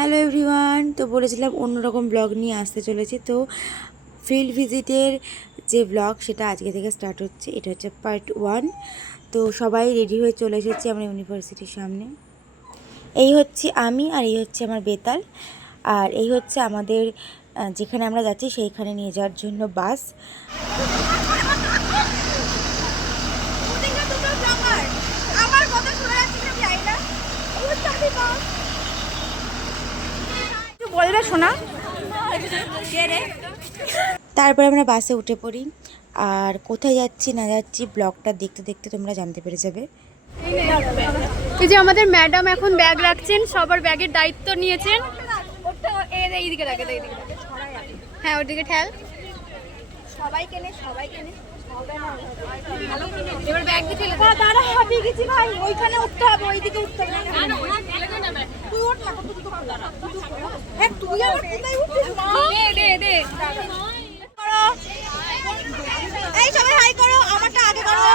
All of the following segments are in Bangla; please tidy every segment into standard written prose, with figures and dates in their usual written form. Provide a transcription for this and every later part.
হ্যালো এভরিওয়ান, তো বলেছিলাম অন্যরকম ব্লগ নিয়ে আসতে চলেছি। তো ফিল্ড ভিজিটের যে ব্লগ সেটা আজকে থেকে স্টার্ট হচ্ছে। এটা হচ্ছে পার্ট 1। তো সবাই রেডি হয়ে চলে এসেছি আমরা ইউনিভার্সিটির সামনে। এই হচ্ছে আমি, আর এই হচ্ছে আমার বেতাল, আর এই হচ্ছে আমাদের যেখানে আমরা যাচ্ছি সেইখানে নিয়ে যাওয়ার জন্য বাস। বলবে শোনা। তারপরে আমরা বাসে উঠে পড়ি, আর কোথায় যাচ্ছি না যাচ্ছি ব্লগটা দেখতে দেখতে তোমরা জানতে পেরে যাবে। এই যে আমাদের ম্যাডাম এখন ব্যাগ রাখছেন, সবার ব্যাগের দায়িত্ব নিয়েছেন। এইদিকে রাখে, হ্যাঁ ওদিকে ঠেল, সবাই কেনে এবার ব্যাগ দিয়ে ঠেলে দাঁড়া হাঁপিয়ে গেছি ভাই, ওইখানে উঠতে হবে, ওইদিকে উঠতে হবে না। তুই ওঠ না, হ্যাঁ তুই আবার কোথায় উঠছিস? দে এই সবাই হাই করো, আমারটা আগে করো।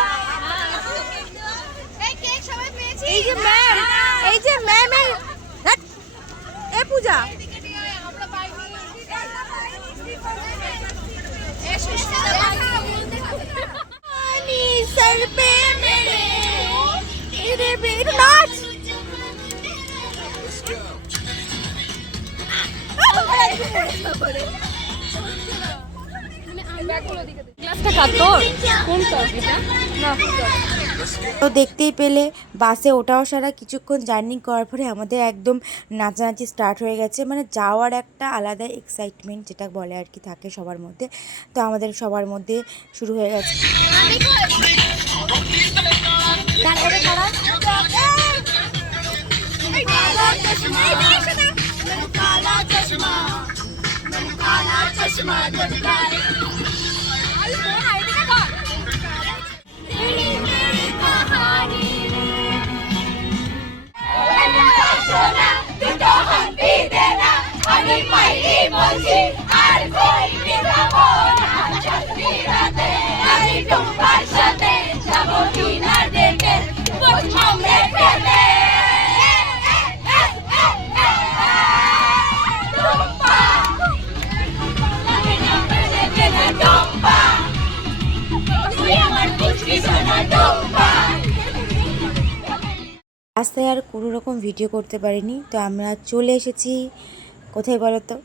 এই কেক সবাই পেয়েছি। এই যে ম্যাম, এ পূজা আমরা পাইনি। পানি সর পে মেরে তেরে বের নাচ। তো দেখতেই পেলে বাসে ওঠাও সারা কিছুক্ষণ জার্নি করার পরে আমাদের একদম নাচানাচি স্টার্ট হয়ে গেছে। মানে যাওয়ার একটা আলাদা এক্সাইটমেন্ট যেটা বলে আর কি থাকে সবার মধ্যে, তো আমাদের সবার মধ্যে শুরু হয়ে গেছে। রাস্তায় আর কোনো রকম ভিডিও করতে পারিনি, তো আমরা চলে এসেছি কোথায় বলো তো,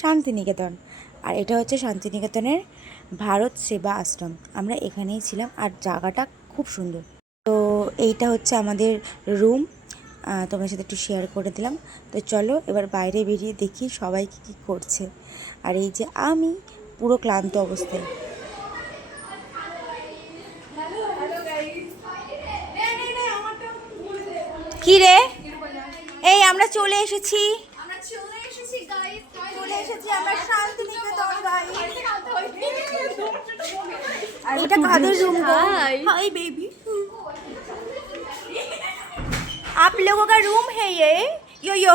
শান্তিনিকেতন। আর এটা হচ্ছে শান্তিনিকেতনের ভারত সেবা আশ্রম। আমরা এখানেই ছিলাম, আর জায়গাটা খুব সুন্দর। তো এইটা হচ্ছে আমাদের রুম, তোমার সাথে একটু শেয়ার করে দিলাম। তো চলো এবার বাইরে বেরিয়ে দেখি সবাই কী করছে। আর এই যে আমি পুরো ক্লান্ত অবস্থায়। কি রে, এই আমরা চলে এসেছি আমরা শান্তিনিকেতন গাইস। এটা কাদের রুম? हाय बेबी, आप लोगों का रूम है ये? यो यो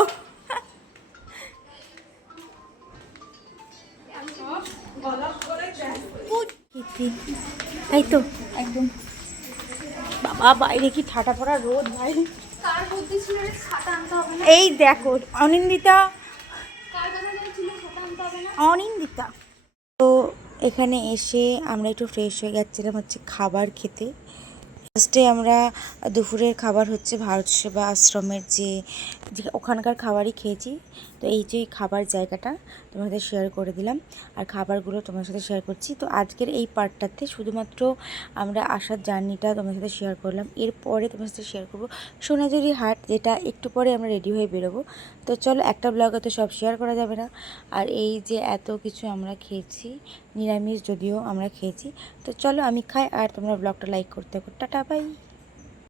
এই তো একদম। বাবা বাইরে কি ঠাটা পড়া রোদ ভাই। এই দেখো অনিন্দিতা, তো এখানে এসে আমরা একটু ফ্রেশ হয়ে যাচ্ছিলাম হচ্ছে খাবার খেতে। ফার্স্টে আমরা দুপুরের খাবার হচ্ছে ভারত সেবা আশ্রমের যে ওখানকার খাবারই খেয়েছি। তো এই যে খাবার জায়গাটা তোমার সাথে শেয়ার করে দিলাম, আর খাবারগুলো তোমার সাথে শেয়ার করছি। তো আজকের এই পার্টটাতে শুধুমাত্র আমরা আসার জার্নিটা তোমার সাথে শেয়ার করলাম। এরপরে তোমার সাথে শেয়ার করবো সোনাঝুরি হাট, যেটা একটু পরে আমরা রেডি হয়ে বেরোবো। তো চলো, একটা ব্লগে তো সব শেয়ার করা যাবে না। আর এই যে এত কিছু আমরা খেয়েছি, নিরামিষ যদিও আমরা খেয়েছি। তো চলো আমি খাই, আর তোমরা ব্লগটা লাইক করতে টাটা বাই।